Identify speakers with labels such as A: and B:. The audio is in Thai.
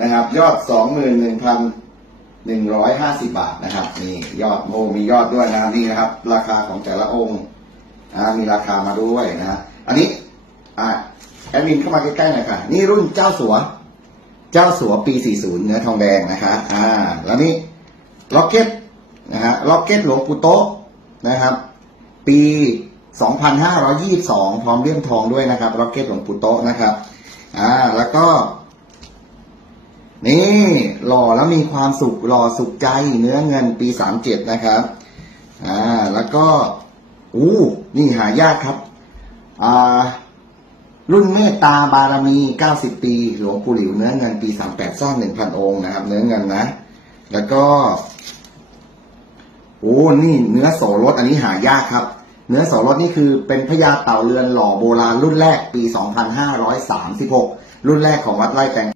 A: นะครับ ยอดสองหมื่นหนึ่งพันหนึ่งร้อยห้าสิบาทนะครับนี่ยอดโมมียอดด้วยนะครับนี่นะครับ ราคาของแต่ละองค์อ่ามีราคามาด้วยนะฮะอันนี้อ่าแอดมินเข้ามาใกล้ๆหน่อยค่ะนี่รุ่นเจ้าสัว เจ้าสัวปี 40 เนื้อทองแดงนะคะอ่าแล้วนี่ล็อกเก็ตนะฮะล็อกเก็ตหลวงปู่โต๊ะนะครับ ปี 2522 พร้อมเลี่ยมทองด้วยนะครับล็อกเก็ตหลวงปู่โต๊ะนะครับอ่า นี่หล่อแล้วมีความสุขหล่อสุขใจเนื้อเงินปี37นะครับ อ่า แล้วก็อู้นี่หายากครับ อ่า รุ่นเมตตาบารมี90ปี หลวงปู่หลิวเนื้อเงินปี38สร้าง1,000องค์นะครับ เนื้อเงินนะ แล้วก็โอ้นี่เนื้อโสรสอันนี้หายากครับ เนื้อโสรสนี่คือเป็นพญาเต่าเรือนหล่อโบราณรุ่นแรกปี 2536 รุ่นแรกของวัดไร่แตง